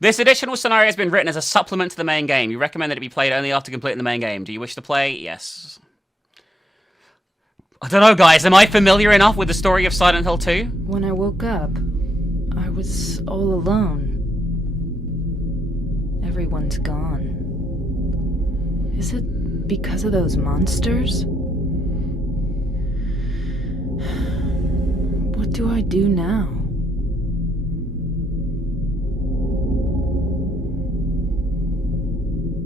This additional scenario has been written as a supplement to the main game. You recommend that it be played only after completing the main game. Do you wish to play? Yes. I don't know, guys. Am I familiar enough with the story of Silent Hill 2? When I woke up, I was all alone. Everyone's gone. Is it because of those monsters? What do I do now?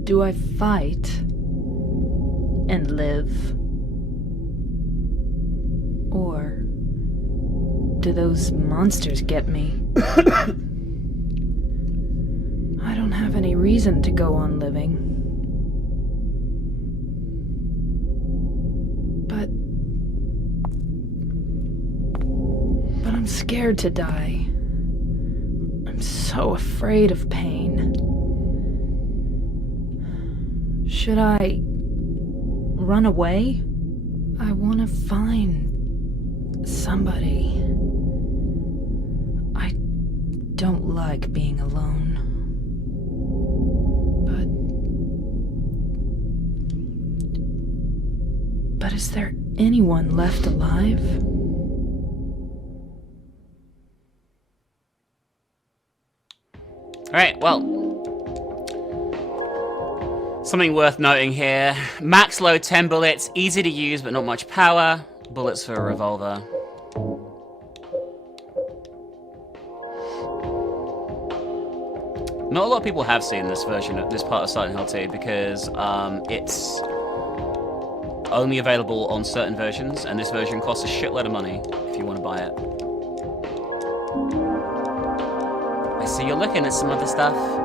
Do I fight and live? Or do those monsters get me? I don't have any reason to go on living. But I'm scared to die. I'm so afraid of pain. Should I run away? I want to find somebody. I don't like being alone. But is there anyone left alive? Alright, well. Something worth noting here. Max load 10 bullets, easy to use but not much power. Bullets for a revolver. Not a lot of people have seen this version of this part of Silent Hill 2 because it's only available on certain versions, and this version costs a shitload of money if you want to buy it. I see you're looking at some other stuff.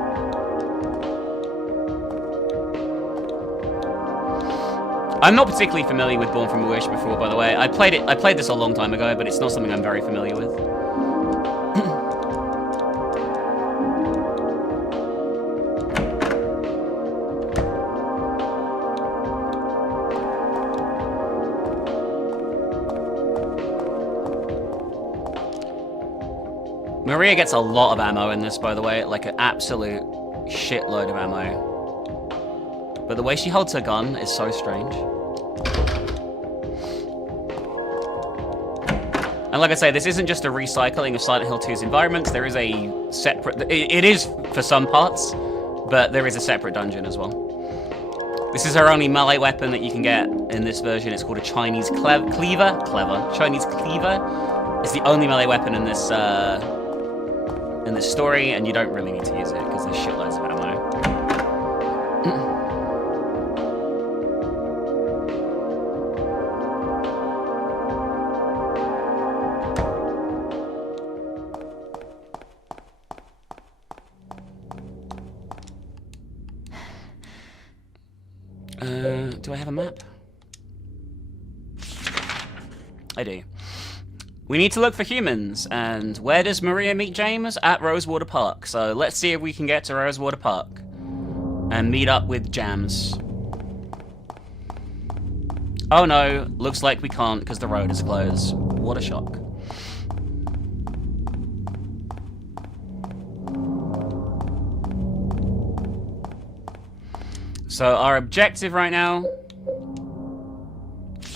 I'm not particularly familiar with Born from a Wish before, by the way. I played this a long time ago, but it's not something I'm very familiar with. Maria gets a lot of ammo in this, by the way, like an absolute shitload of ammo. But the way she holds her gun is so strange. And like I say, this isn't just a recycling of Silent Hill 2's environments. There is a separate... It is for some parts, but there is a separate dungeon as well. This is her only melee weapon that you can get in this version. It's called a Chinese cleaver. Chinese cleaver. It's the only melee weapon in this story, and you don't really need to use it because there's shitloads of ammo. Do I have a map? I do. We need to look for humans, and where does Maria meet James? At Rosewater Park. So let's see if we can get to Rosewater Park and meet up with Jams. Oh no, looks like we can't because the road is closed. What a shock. So our objective right now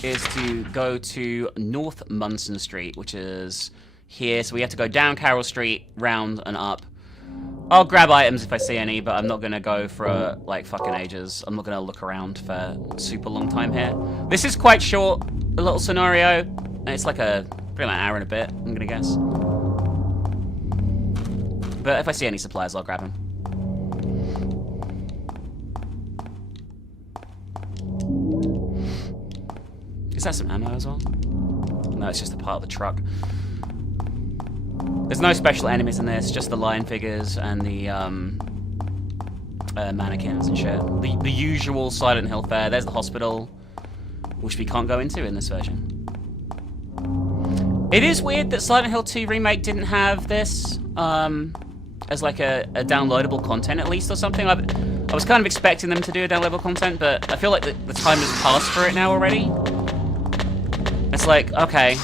is to go to North Munson Street, which is here. So we have to go down Carroll Street, round and up. I'll grab items if I see any, but I'm not gonna go for like fucking ages. I'm not gonna look around for a super long time here. This is quite short, a little scenario. It's like probably like an hour and a bit, I'm gonna guess. But if I see any supplies, I'll grab them. Is that some ammo as well? No, it's just a part of the truck. There's no special enemies in this, just the lion figures and the mannequins and shit. The usual Silent Hill fare. There's the hospital, which we can't go into in this version. It is weird that Silent Hill 2 Remake didn't have this as like a downloadable content at least or something. I was kind of expecting them to do a downloadable content, but I feel like the time has passed for it now already. It's like, okay.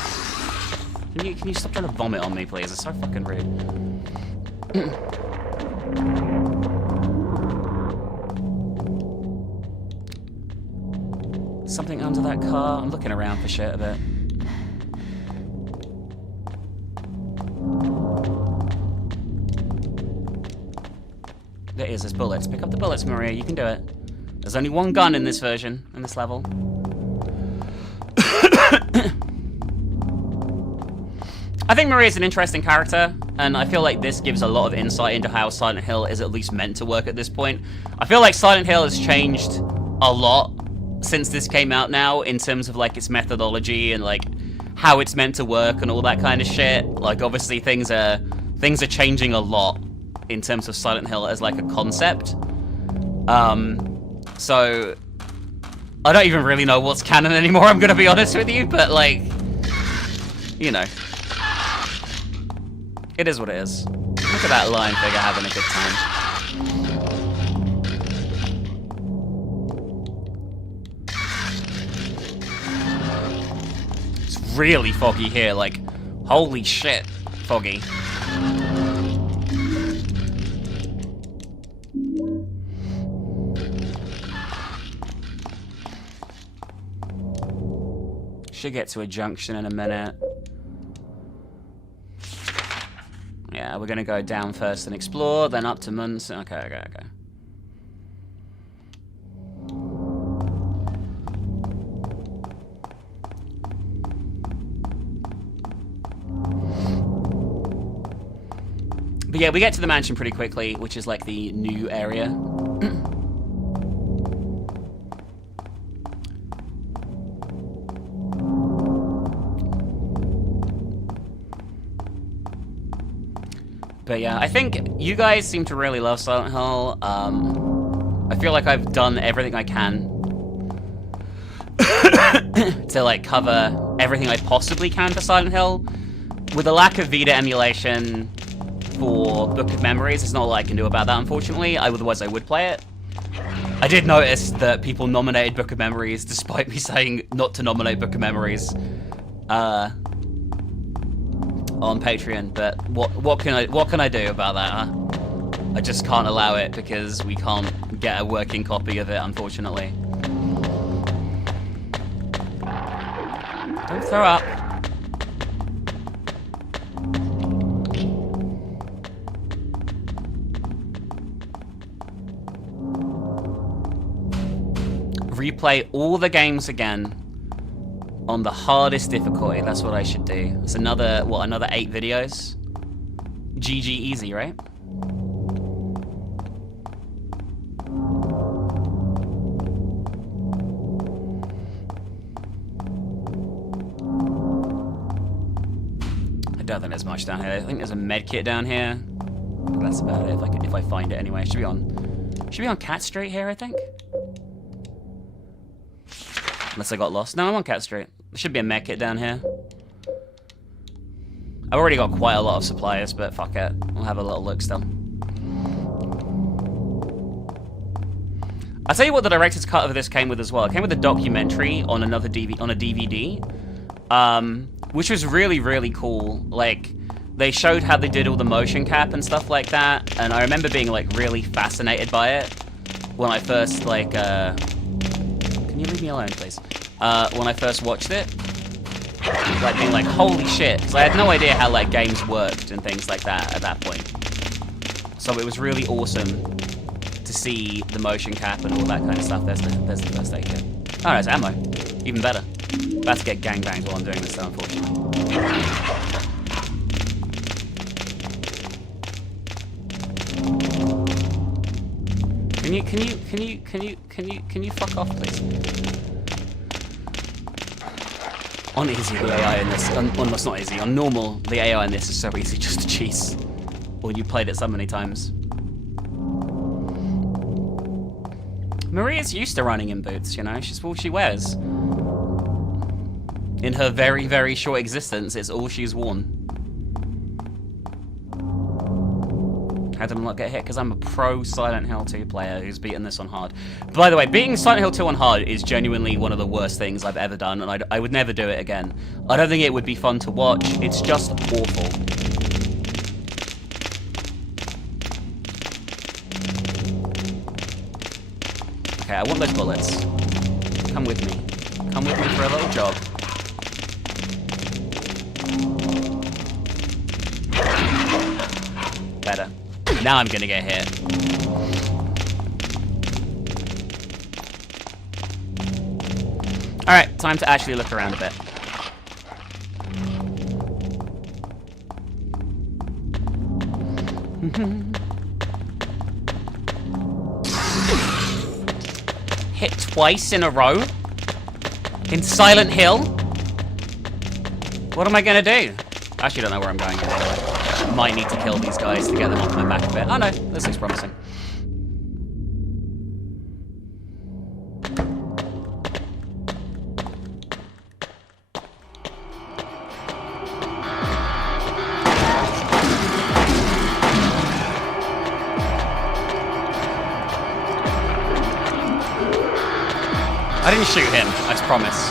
Can you stop trying to vomit on me, please? It's so fucking rude. Something under that car? I'm looking around for shit a bit. There's bullets. Pick up the bullets, Maria. You can do it. There's only one gun in this version, in this level. I think Maria's an interesting character, and I feel like this gives a lot of insight into how Silent Hill is at least meant to work at this point. I feel like Silent Hill has changed a lot since this came out now, in terms of like its methodology and like how it's meant to work and all that kind of shit. Like obviously things are changing a lot in terms of Silent Hill as like a concept. So I don't even really know what's canon anymore, I'm gonna be honest with you, but like, you know, it is what it is. Look at that lion figure having a good time. It's really foggy here, like, holy shit, foggy. Should get to a junction in a minute. Yeah, we're gonna go down first and explore, then up to Munson. Okay. But yeah, we get to the mansion pretty quickly, which is like the new area. But yeah, I think you guys seem to really love Silent Hill. I feel like I've done everything I can to like cover everything I possibly can for Silent Hill. With the lack of Vita emulation for Book of Memories, there's not a lot I can do about that, unfortunately. Otherwise I would play it. I did notice that people nominated Book of Memories despite me saying not to nominate Book of Memories. On Patreon, but what can I do about that, huh? I just can't allow it because we can't get a working copy of it, unfortunately. Don't throw up. Replay all the games again on the hardest difficulty. That's what I should do. It's another 8 videos? GG easy, right? I don't think there's much down here. I think there's a med kit down here. But that's about it, if I find it anyway. Should be on Cat Street here, I think? Unless I got lost. No, I'm on Cat Street. There should be a med kit down here. I've already got quite a lot of supplies, but fuck it. I'll have a little look still. I'll tell you what the director's cut of this came with as well. It came with a documentary on another DVD, which was really, really cool. Like, they showed how they did all the motion cap and stuff like that, and I remember being, like, really fascinated by it when I first, like, Can you leave me alone, please? When I first watched it, like being like, holy shit, because I had no idea how like games worked and things like that at that point. So it was really awesome to see the motion cap and all that kind of stuff. There's the first aid kit. Oh, there's ammo. Even better. About to get gangbanged while I'm doing this, though, unfortunately. Can you fuck off, please? On easy, the AI in this, it's not easy, on normal, the AI in this is so easy just to cheese. Or you played it so many times. Maria's used to running in boots, you know, she's all she wears. In her very, very short existence, it's all she's worn. How did I not get hit? Because I'm a pro Silent Hill 2 player who's beaten this on hard. By the way, beating Silent Hill 2 on hard is genuinely one of the worst things I've ever done, and I would never do it again. I don't think it would be fun to watch. It's just awful. Okay, I want those bullets. Come with me. Come with me for a little jog. Better. Now I'm gonna get hit. Alright, time to actually look around a bit. Hit twice in a row? In Silent Hill? What am I gonna do? I actually don't know where I'm going anyway. Might need to kill these guys to get them off my back a bit. Oh no, this looks promising. I didn't shoot him, I promise.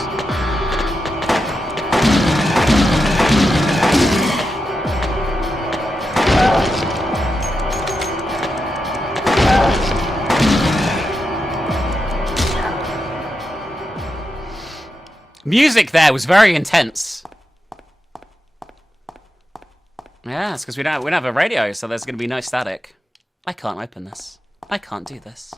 Music there was very intense. Yeah, it's because we don't have a radio, so there's going to be no static. I can't open this. I can't do this.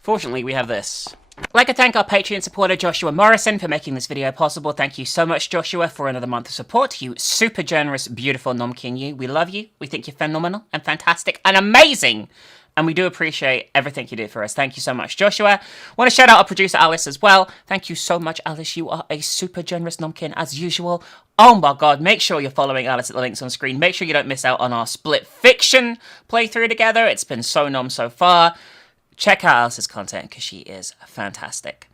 Fortunately, we have this. I'd like to thank our Patreon supporter Joshua Morrison for making this video possible. Thank you so much, Joshua, for another month of support. You super generous, beautiful Nomkin you. We love you. We think you're phenomenal and fantastic and amazing. And we do appreciate everything you do for us. Thank you so much, Joshua. Want to shout out our producer, Alice, as well. Thank you so much, Alice. You are a super generous Nomkin, as usual. Oh my god, make sure you're following Alice at the links on screen. Make sure you don't miss out on our Split Fiction playthrough together. It's been so nom so far. Check out Alice's content because she is fantastic.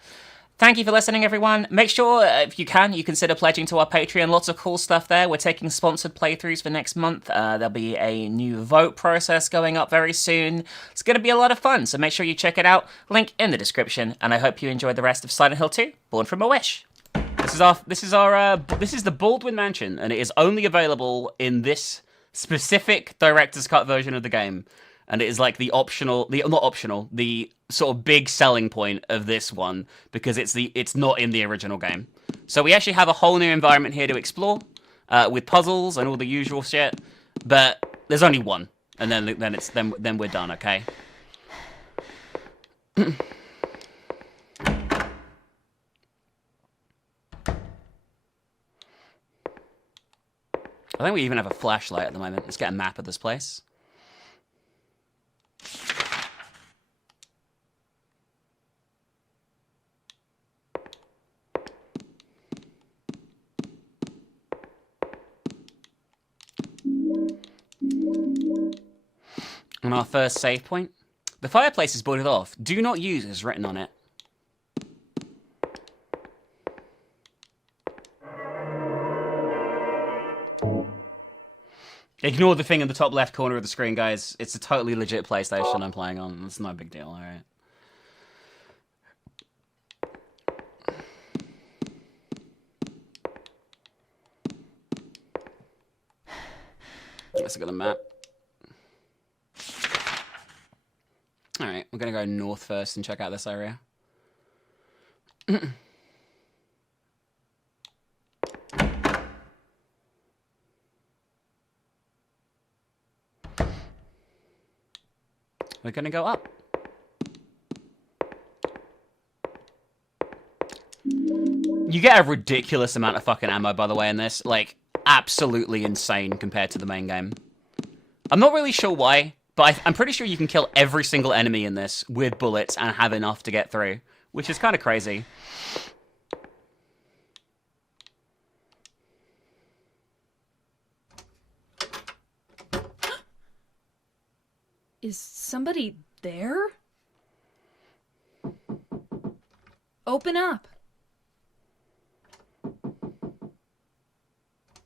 Thank you for listening, everyone. Make sure, if you can, you consider pledging to our Patreon. Lots of cool stuff there. We're taking sponsored playthroughs for next month. There'll be a new vote process going up very soon. It's going to be a lot of fun, so make sure you check it out. Link in the description. And I hope you enjoy the rest of Silent Hill 2, Born from a Wish. This is the Baldwin Mansion, and it is only available in this specific director's cut version of the game. And it is like the sort of big selling point of this one, because it's not in the original game. So we actually have a whole new environment here to explore, with puzzles and all the usual shit. But there's only one, and then we're done, okay? I think we even have a flashlight at the moment. Let's get a map of this place. On our first save point, the fireplace is boarded off. Do not use is written on it. Ignore the thing in the top left corner of the screen, guys. It's a totally legit PlayStation I'm playing on. It's no big deal, alright? Let's look at the map. Alright, we're gonna go north first and check out this area. We're gonna go up. You get a ridiculous amount of fucking ammo, by the way, in this. Like, absolutely insane compared to the main game. I'm not really sure why, but I'm pretty sure you can kill every single enemy in this with bullets and have enough to get through, which is kind of crazy. Is somebody there? Open up.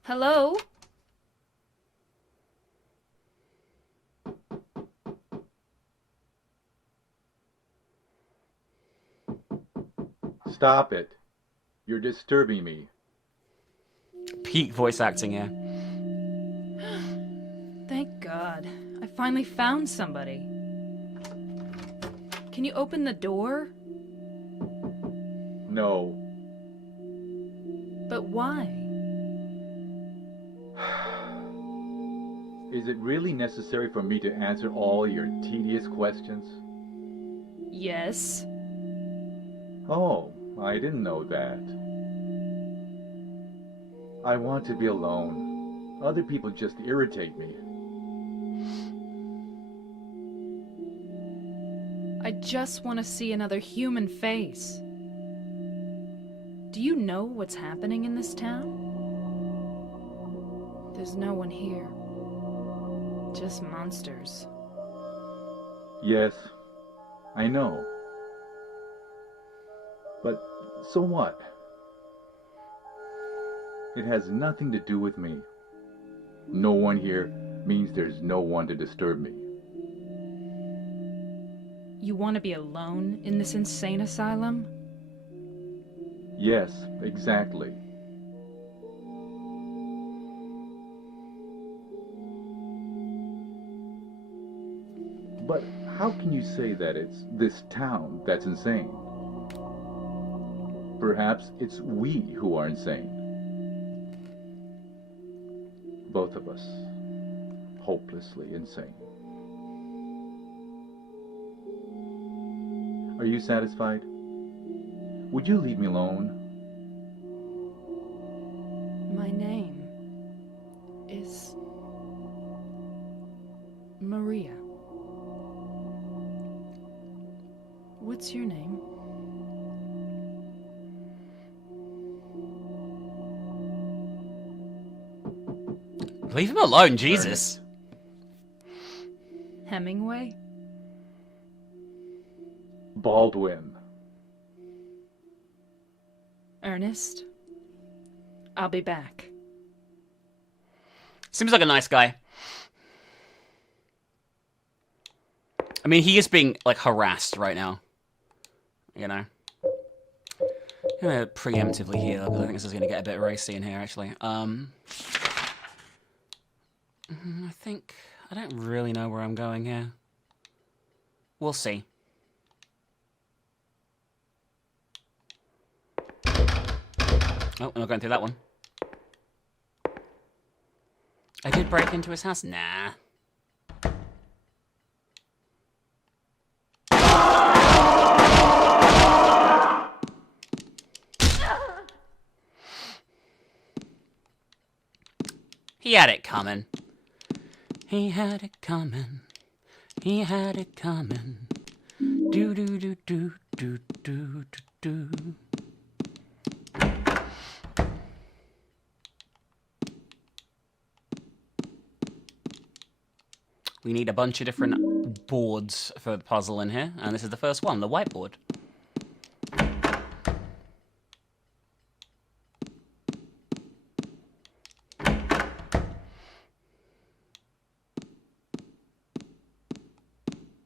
Hello? Stop it. You're disturbing me. Peak voice acting here. Thank God. I finally found somebody. Can you open the door? No. But why? Is it really necessary for me to answer all your tedious questions? Yes. Oh, I didn't know that. I want to be alone. Other people just irritate me. I just want to see another human face. Do you know what's happening in this town? There's no one here. Just monsters. Yes, I know. But so what? It has nothing to do with me. No one here means there's no one to disturb me. You want to be alone in this insane asylum? Yes, exactly. But how can you say that it's this town that's insane? Perhaps it's we who are insane. Both of us. Hopelessly insane. Are you satisfied? Would you leave me alone? My name is Maria. What's your name? Leave him alone, Jesus. Hemingway? Baldwin. Ernest? I'll be back. Seems like a nice guy. I mean, he is being, like, harassed right now. You know? I'm gonna preemptively heal, because I think this is gonna get a bit racy in here, actually. I don't really know where I'm going here. We'll see. Oh, I'm not going through that one. I did break into his house? Nah. He had it coming. He had it coming. He had it coming. Do do do do do do do do. We need a bunch of different boards for the puzzle in here, and this is the first one, the whiteboard.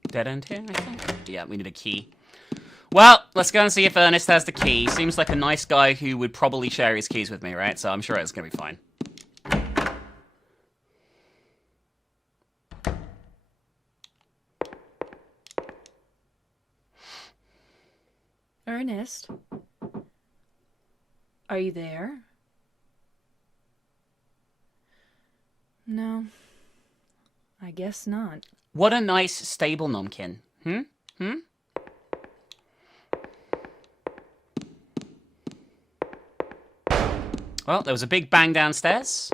Dead end here, I think? Yeah, we need a key. Well, let's go and see if Ernest has the key. Seems like a nice guy who would probably share his keys with me, right? So I'm sure it's going to be fine. Ernest? Are you there? No. I guess not. What a nice, stable nomkin. Hmm? Well, there was a big bang downstairs.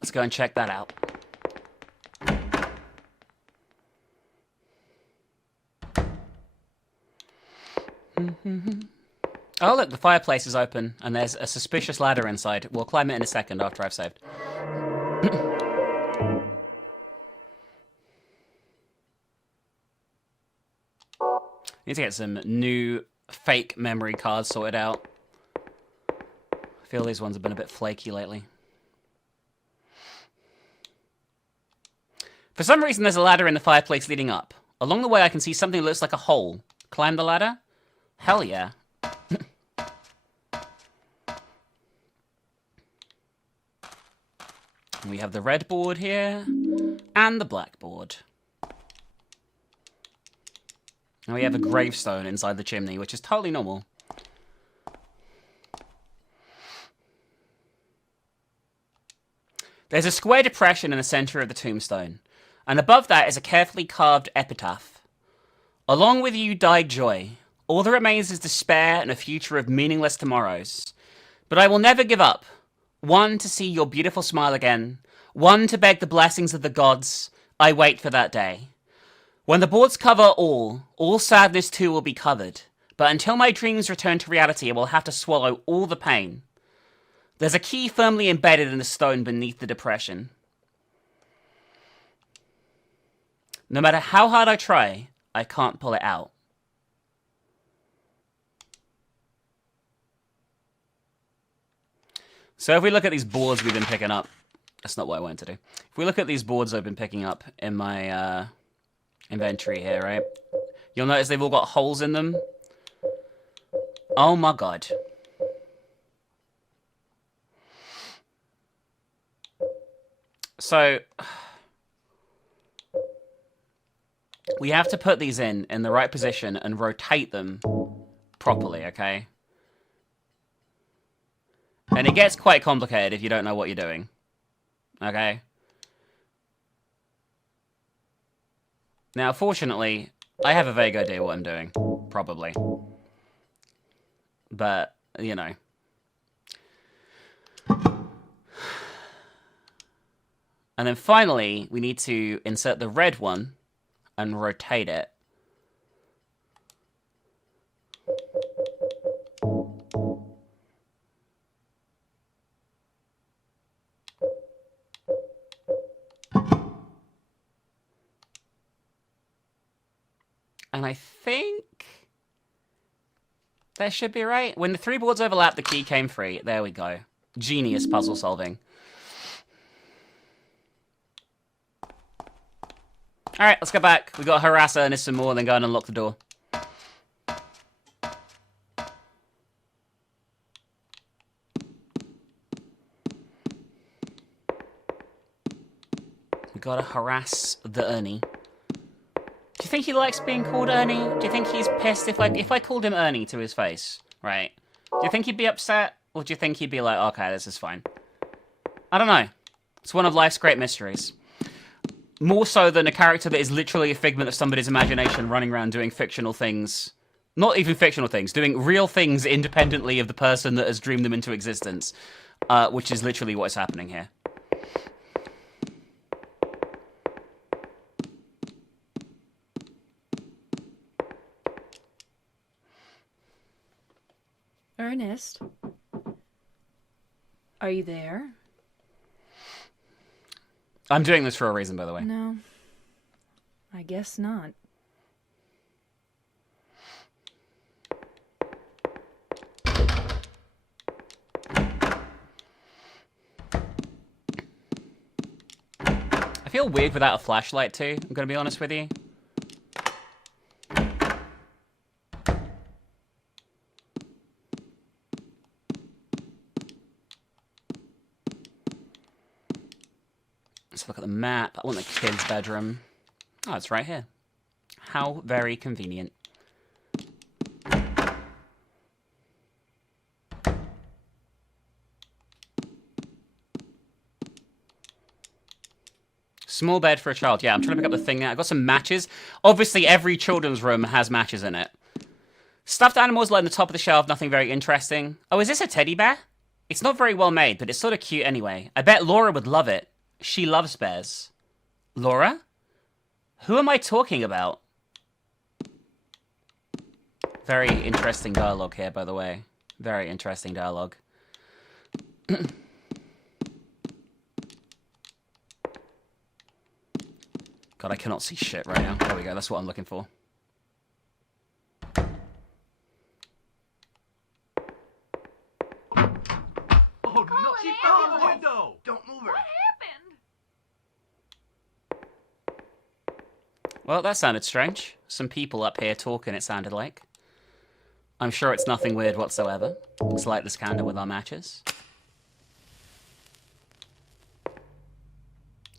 Let's go and check that out. Oh, look, the fireplace is open, and there's a suspicious ladder inside. We'll climb it in a second after I've saved. Need to get some new fake memory cards sorted out. I feel these ones have been a bit flaky lately. For some reason, there's a ladder in the fireplace leading up. Along the way, I can see something that looks like a hole. Climb the ladder? Hell yeah. We have the red board here, and the black board. And we have a gravestone inside the chimney, which is totally normal. There's a square depression in the center of the tombstone, and above that is a carefully carved epitaph. Along with you died joy. All that remains is despair and a future of meaningless tomorrows. But I will never give up. One, to see your beautiful smile again. One, to beg the blessings of the gods. I wait for that day. When the boards cover all sadness too will be covered. But until my dreams return to reality, I will have to swallow all the pain. There's a key firmly embedded in the stone beneath the depression. No matter how hard I try, I can't pull it out. So if we look at these boards we've been picking up, that's not what I wanted to do. If we look at these boards I've been picking up in my inventory here, right? You'll notice they've all got holes in them. Oh my god. So we have to put these in the right position and rotate them properly, okay? And it gets quite complicated if you don't know what you're doing. Okay? Now, fortunately, I have a vague idea what I'm doing. Probably. But, you know. And then finally, we need to insert the red one and rotate it. And I think that should be right. When the three boards overlap, the key came free. There we go. Genius puzzle solving. Alright, let's go back. We got to harass Ernest some more and then go and unlock the door. We gotta harass the Ernie. Do you think he likes being called Ernie? Do you think he's pissed if I called him Ernie to his face? Right. Do you think he'd be upset? Or do you think he'd be like, okay, this is fine? I don't know. It's one of life's great mysteries. More so than a character that is literally a figment of somebody's imagination running around doing fictional things. Not even fictional things, doing real things independently of the person that has dreamed them into existence. Which is literally what's happening here. Ernest? Are you there? I'm doing this for a reason, by the way. No. I guess not. I feel weird without a flashlight too, I'm gonna be honest with you. Let's look at the map. I want the kid's bedroom. Oh, it's right here. How very convenient. Small bed for a child. Yeah, I'm trying to pick up the thing now. I've got some matches. Obviously, every children's room has matches in it. Stuffed animals lie on the top of the shelf. Nothing very interesting. Oh, is this a teddy bear? It's not very well made, but it's sort of cute anyway. I bet Laura would love it. She loves bears. Laura? Who am I talking about? Very interesting dialogue here, by the way. Very interesting dialogue. God, I cannot see shit right now. There we go, that's what I'm looking for. Oh, no, she fell in the window! Don't move her! What happened? Well, that sounded strange. Some people up here talking, it sounded like. I'm sure it's nothing weird whatsoever. Let's light this candle with our matches.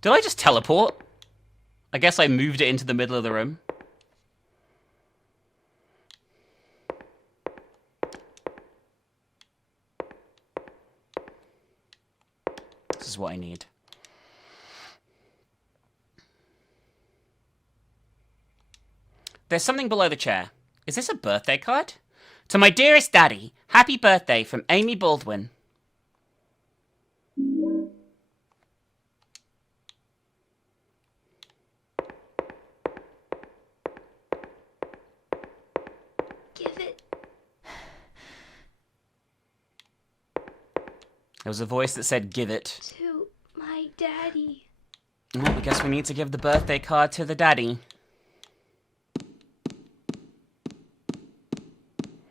Did I just teleport? I guess I moved it into the middle of the room. This is what I need. There's something below the chair. Is this a birthday card? To my dearest daddy, happy birthday from Amy Baldwin. Give it. There was a voice that said, give it. To my daddy. Well, I guess we need to give the birthday card to the daddy.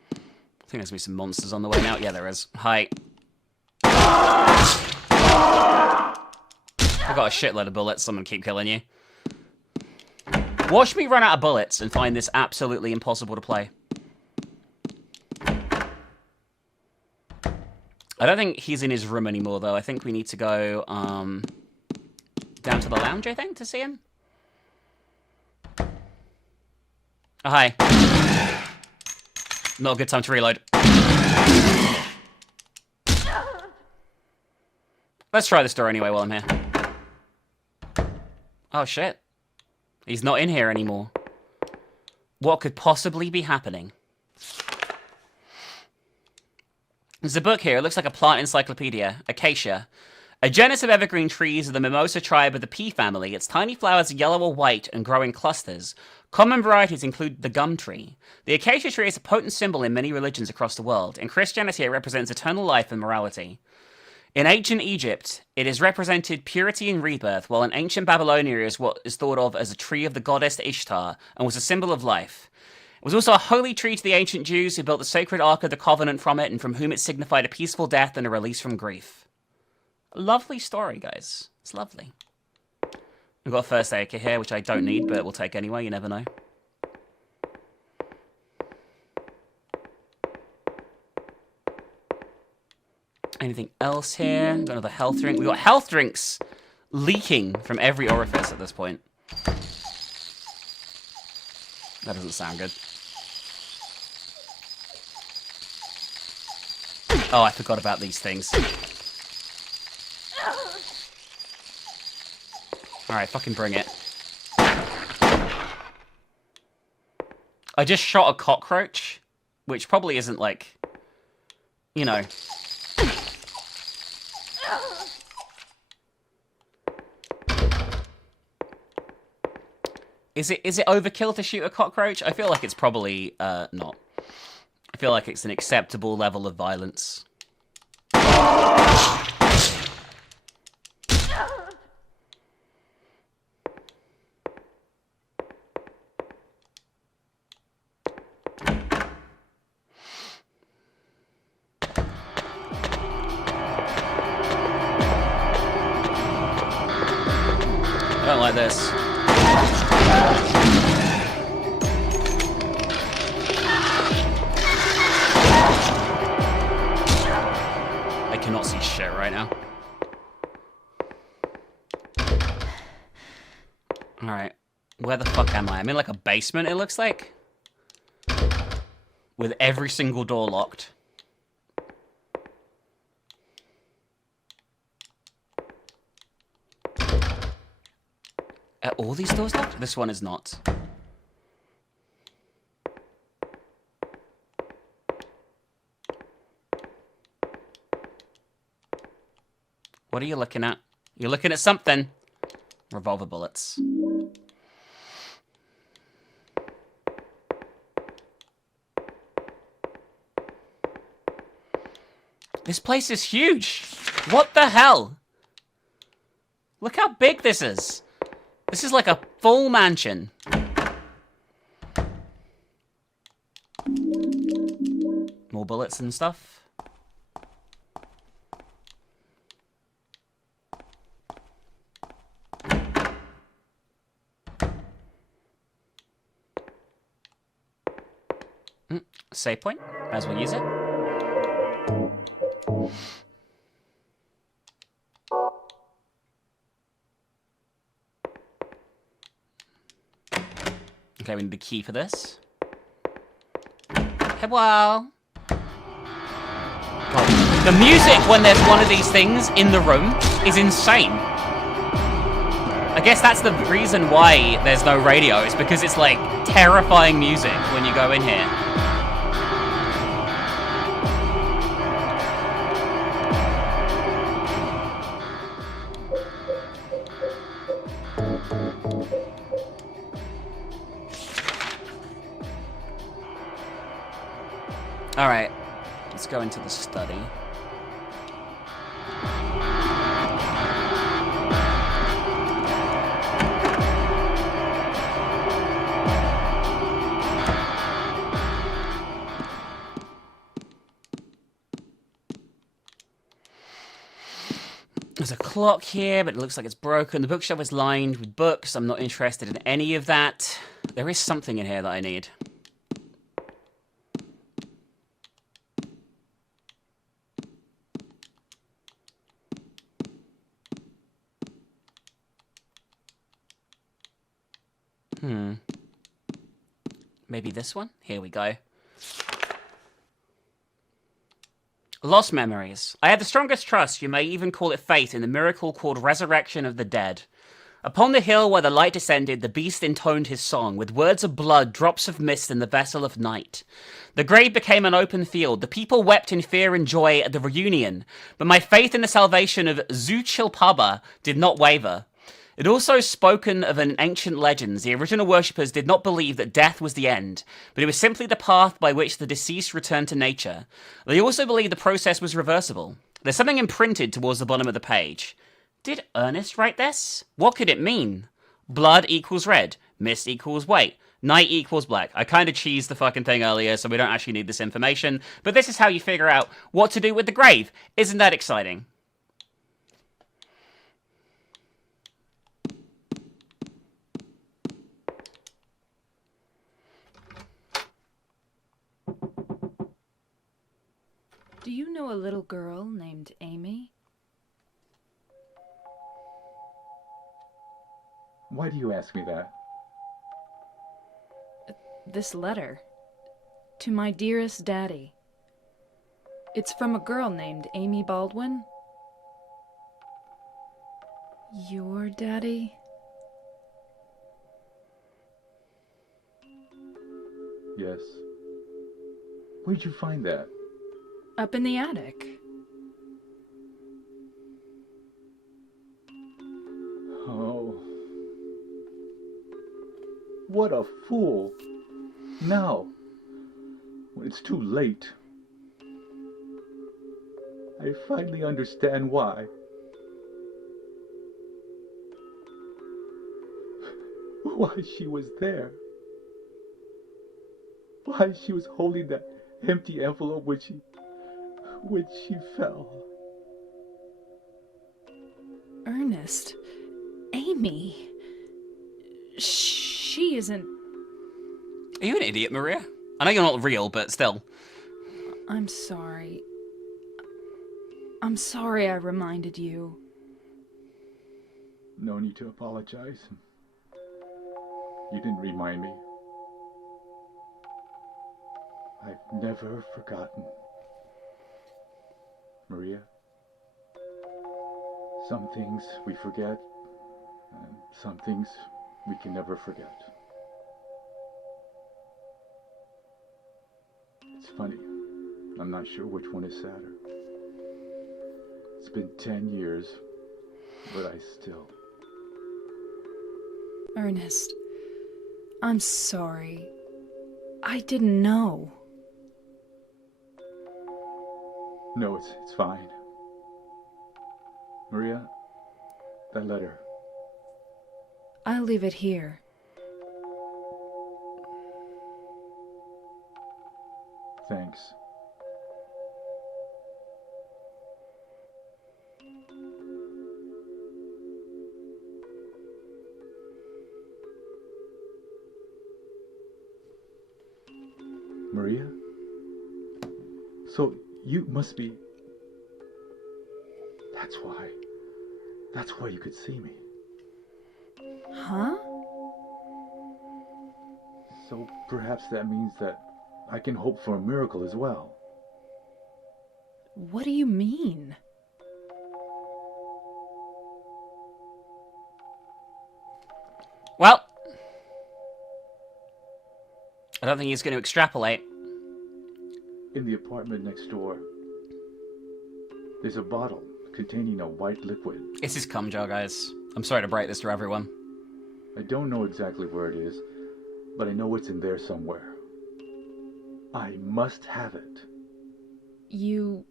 I think there's gonna be some monsters on the way now. Yeah, there is. Hi. I got a shitload of bullets, so I'm gonna keep killing you. Watch me run out of bullets and find this absolutely impossible to play. I don't think he's in his room anymore, though. I think we need to go down to the lounge, I think, to see him. Oh, hi. Not a good time to reload. Let's try this door anyway while I'm here. Oh, shit. He's not in here anymore. What could possibly be happening? There's a book here. It looks like a plant encyclopedia. Acacia. A genus of evergreen trees of the mimosa tribe of the pea family. Its tiny flowers are yellow or white and grow in clusters. Common varieties include the gum tree. The acacia tree is a potent symbol in many religions across the world. In Christianity, it represents eternal life and morality. In ancient Egypt, it is represented purity and rebirth, while in ancient Babylonia it is what is thought of as a tree of the goddess Ishtar and was a symbol of life. It was also a holy tree to the ancient Jews who built the sacred Ark of the Covenant from it and from whom it signified a peaceful death and a release from grief. A lovely story, guys. It's lovely. We've got a first aid kit here, which I don't need, but we'll take anyway. You never know. Anything else here? Got another health drink. We've got health drinks leaking from every orifice at this point. That doesn't sound good. Oh, I forgot about these things. Alright, fucking bring it. I just shot a cockroach, which probably isn't like, you know. Is it overkill to shoot a cockroach? I feel like it's probably not. I feel like it's an acceptable level of violence. I don't like this. I cannot see shit right now. Alright. Where the fuck am I? I'm in like a basement, it looks like. With every single door locked. Are all these doors locked? This one is not. What are you looking at? You're looking at something. Revolver bullets. This place is huge. What the hell? Look how big this is. This is like a full mansion. More bullets and stuff. Save point. Might as well use it. Okay, we need the key for this. Hello. God. The music when there's one of these things in the room is insane. I guess that's the reason why there's no radio, is because it's like terrifying music when you go in here. Alright, let's go into the study. There's a clock here, but it looks like it's broken. The bookshelf is lined with books. I'm not interested in any of that. There is something in here that I need. Maybe this one? Here we go. Lost memories. I had the strongest trust, you may even call it fate, in the miracle called resurrection of the dead. Upon the hill where the light descended, the beast intoned his song, with words of blood, drops of mist in the vessel of night. The grave became an open field. The people wept in fear and joy at the reunion. But my faith in the salvation of Zuchilpaba did not waver. It also spoken of an ancient legends. The original worshippers did not believe that death was the end, but it was simply the path by which the deceased returned to nature. They also believed the process was reversible. There's something imprinted towards the bottom of the page. Did Ernest write this? What could it mean? Blood equals red. Mist equals white. Night equals black. I kind of cheesed the fucking thing earlier, so we don't actually need this information. But this is how you figure out what to do with the grave. Isn't that exciting? Do you know a little girl named Amy? Why do you ask me that? This letter. To my dearest daddy. It's from a girl named Amy Baldwin. Your daddy? Yes. Where'd you find that? Up in the attic. Oh. What a fool. Now, when it's too late, I finally understand why. Why she was there. Why she was holding that empty envelope when she fell. Ernest. Amy. She isn't... Are you an idiot, Maria? I know you're not real, but still. I'm sorry. I'm sorry I reminded you. No need to apologize. You didn't remind me. I've never forgotten. Maria, some things we forget, and some things we can never forget. It's funny, I'm not sure which one is sadder. It's been 10 years, but I still... Ernest, I'm sorry. I didn't know. No, it's fine. Maria, that letter. I'll leave it here. Thanks. Maria? So you must be... That's why you could see me. Huh? So perhaps that means that I can hope for a miracle as well. What do you mean? Well, I don't think he's going to extrapolate. In the apartment next door, there's a bottle containing a white liquid. It's his cum jar, guys. I'm sorry to break this to everyone. I don't know exactly where it is, but I know it's in there somewhere. I must have it. You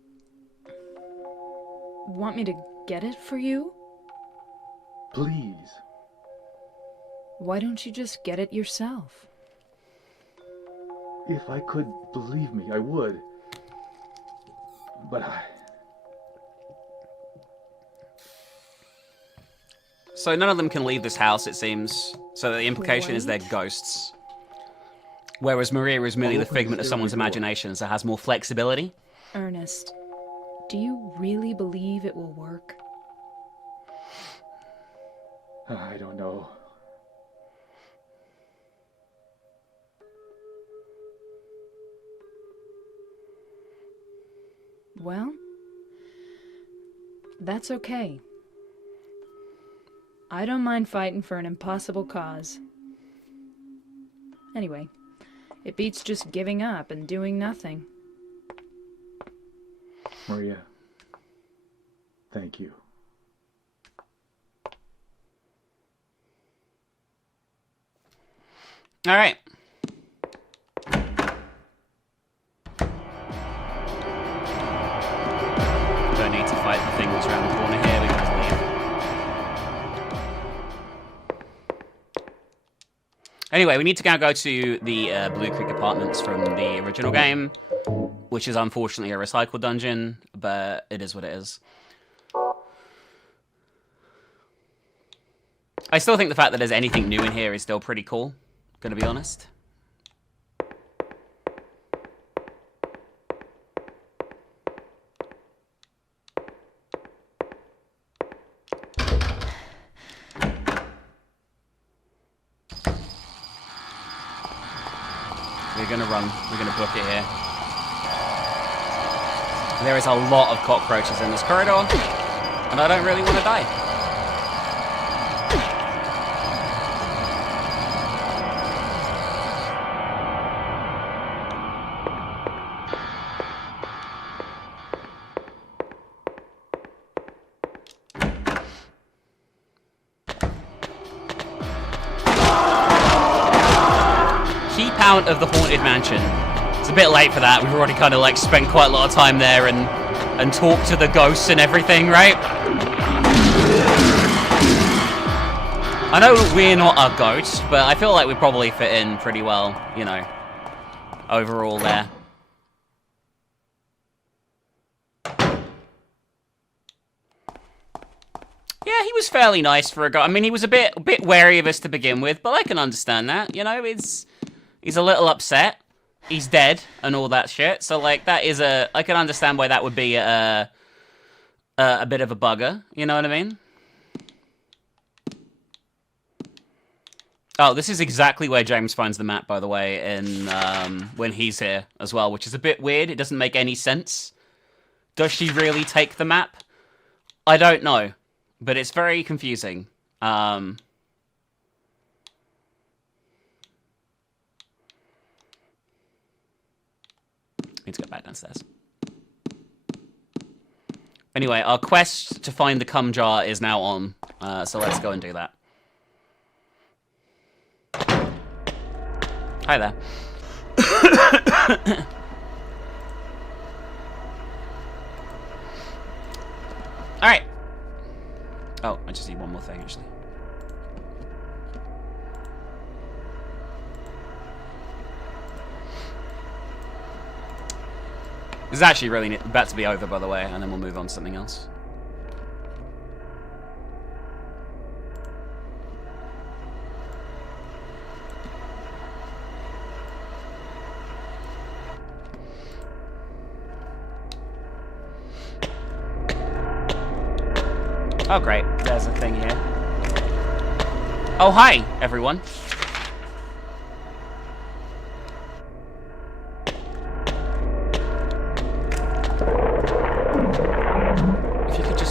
want me to get it for you? Please. Why don't you just get it yourself? If I could, believe me, I would. But So none of them can leave this house, it seems. So the implication is they're ghosts. Whereas Maria is merely the figment of someone's imagination, so has more flexibility. Ernest, do you really believe it will work? I don't know. Well, that's okay. I don't mind fighting for an impossible cause. Anyway, it beats just giving up and doing nothing. Maria, thank you. All right. Don't need to fight the thing that's around the corner here. We can just leave. Anyway, we need to now go to the Blue Creek Apartments from the original game, which is unfortunately a recycled dungeon, but it is what it is. I still think the fact that there's anything new in here is still pretty cool, gonna be honest. We're gonna run. We're gonna book it here. There is a lot of cockroaches in this corridor, and I don't really want to die. Key count of the Haunted Mansion. It's a bit late for that. We've already kind of like spent quite a lot of time there and talked to the ghosts and everything, right? I know we're not a ghost, but I feel like we probably fit in pretty well, you know, overall there. Yeah, he was fairly nice for a guy. I mean, he was a bit wary of us to begin with, but I can understand that. You know, he's a little upset. He's dead and all that shit. So like, that is I can understand why that would be a bit of a bugger. You know what I mean? Oh, this is exactly where James finds the map, by the way, in when he's here as well, which is a bit weird. It doesn't make any sense. Does she really take the map? I don't know. But it's very confusing. Need to go back downstairs. Anyway, our quest to find the cum jar is now on. So let's go and do that. Hi there. Alright. Oh, I just need one more thing, actually. This is actually really about to be over, by the way, and then we'll move on to something else. Oh, great. There's a thing here. Oh, hi, everyone.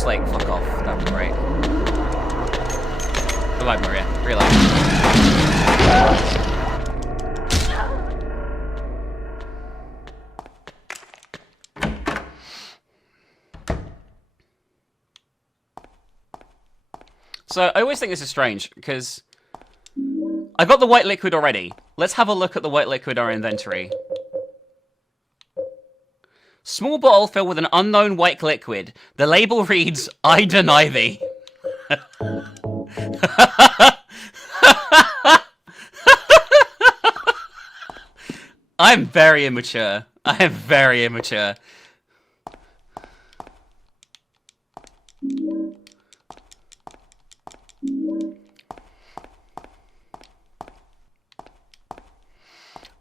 just like fuck off, that'd be great. Goodbye, Maria. Relax. So I always think this is strange because I got the white liquid already. Let's have a look at the white liquid in our inventory. Small bottle filled with an unknown white liquid. The label reads, "I deny thee." I'm very immature. I am very immature.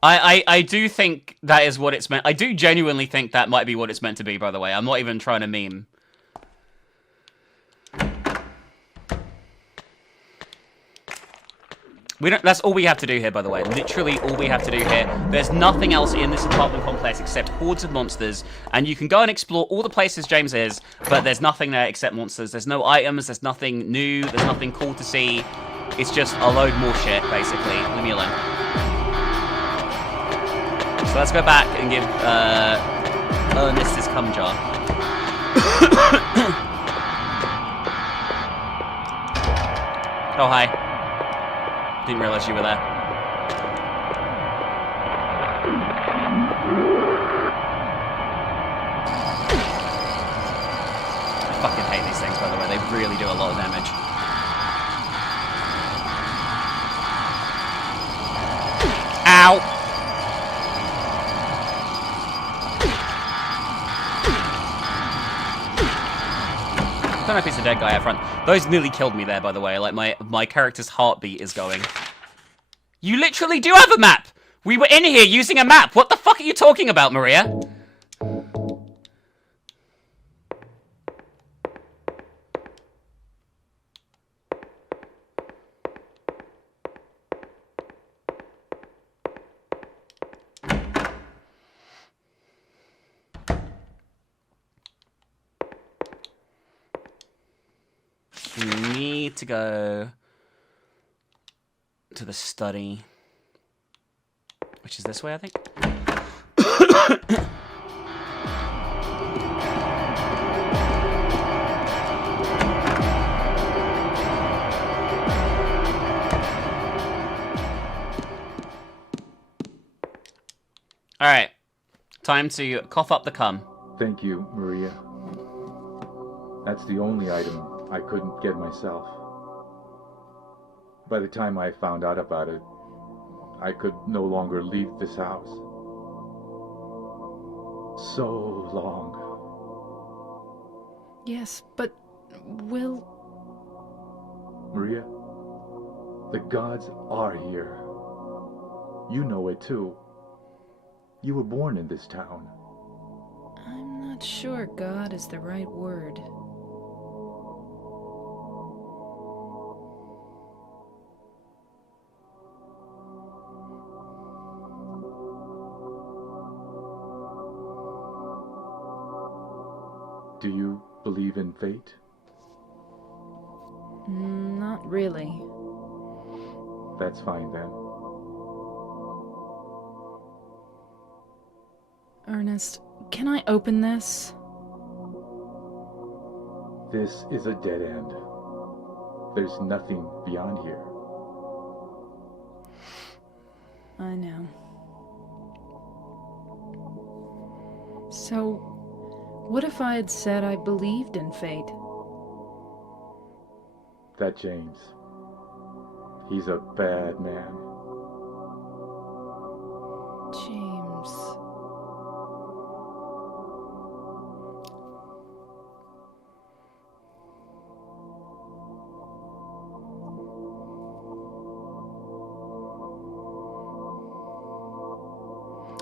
I do think that is what it's meant. I do genuinely think that might be what it's meant to be, by the way. I'm not even trying to meme. That's all we have to do here, by the way. Literally all we have to do here. There's nothing else in this apartment complex except hordes of monsters. And you can go and explore all the places James is, but there's nothing there except monsters. There's no items, there's nothing new, there's nothing cool to see. It's just a load more shit, basically. Leave me alone. So let's go back and give Ernest his cum jar. Oh, hi. Didn't realize you were there. I fucking hate these things, by the way. They really do a lot of damage. Ow! I don't know if it's a dead guy out front. Those nearly killed me there, by the way. Like, my character's heartbeat is going. You literally do have a map! We were in here using a map! What the fuck are you talking about, Maria? We need to go to the study, which is this way, I think. All right, time to cough up the cum. Thank you, Maria. That's the only item I couldn't get myself. By the time I found out about it, I could no longer leave this house. So long. Yes, but will... Maria, the gods are here. You know it too. You were born in this town. I'm not sure God is the right word. Do you believe in fate? Not really. That's fine then. Ernest, can I open this? This is a dead end. There's nothing beyond here. I know. So, what if I had said I believed in fate? That James. He's a bad man. James...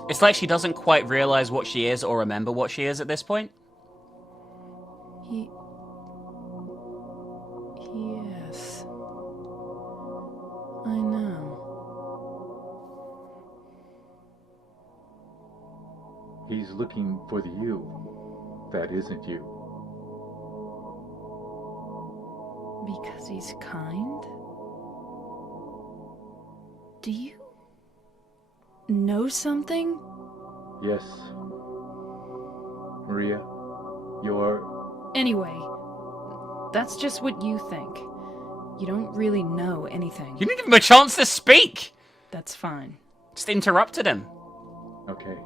It's like she doesn't quite realize what she is or remember what she is at this point. Yes. I know. He's looking for the you that isn't you. Because he's kind? Do you know something? Yes. Maria, you're... Anyway, that's just what you think. You don't really know anything. You didn't give him a chance to speak! That's fine. Just interrupted him. Okay.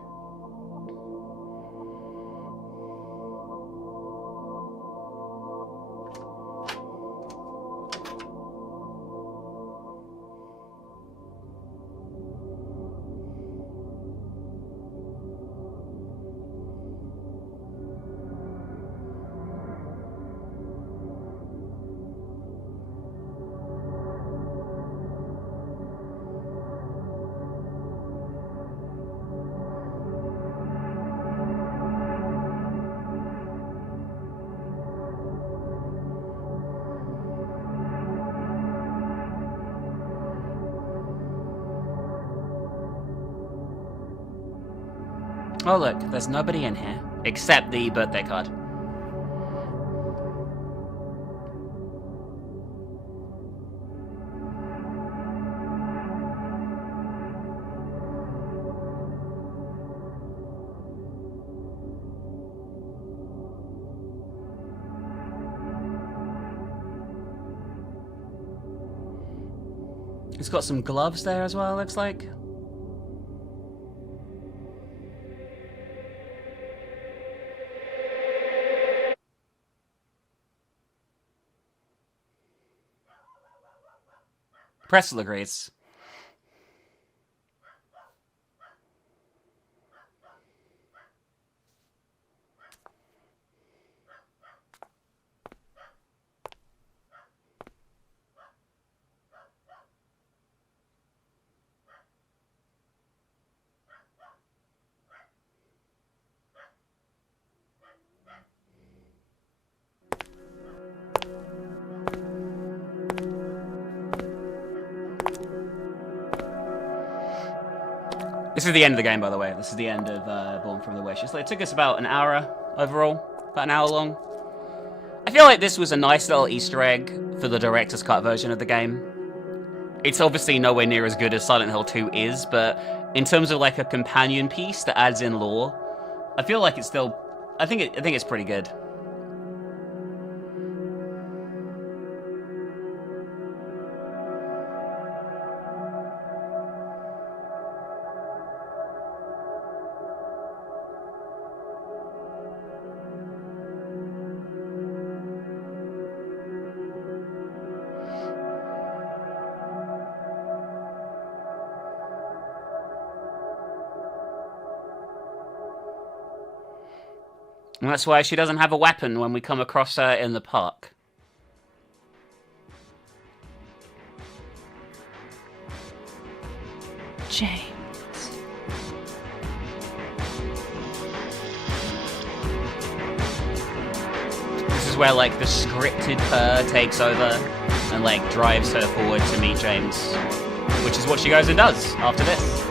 Oh look, there's nobody in here. Except the birthday card. It's got some gloves there as well, looks like. Pressel agrees. This is the end of the game, by the way. This is the end of Born from the Wish. It took us about an hour overall, about an hour long. I feel like this was a nice little Easter egg for the director's cut version of the game. It's obviously nowhere near as good as Silent Hill 2 is, but in terms of like a companion piece that adds in lore, I feel like it's still... I think it's pretty good. And that's why she doesn't have a weapon when we come across her in the park. James. This is where, like, the scripted her takes over and, like, drives her forward to meet James. Which is what she goes and does after this.